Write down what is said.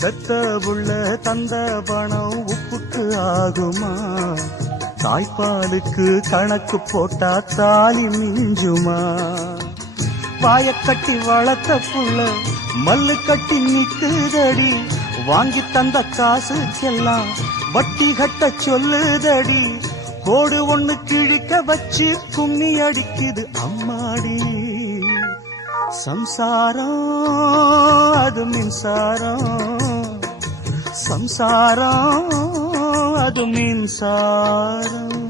பெத்த புள்ள தந்த பணம் உப்புக்கு ஆகுமா? தாய்ப்பாலுக்கு கணக்கு போட்டா தாலி மிஞ்சுமா? வாயக்கட்டி வளர்த்த புள்ள மல்லு கட்டி நிக்குதடி, வாங்கி தந்த காசுக்கெல்லாம் வட்டி கட்ட சொல்லுதடி. கோடு ஒண்ணு கிழிக்க வச்சு கும்மி அடிக்குது அம்மாடி. சம்சாரம் அது மின்சாரம், சம்சாரம் அது மின்சாரம்.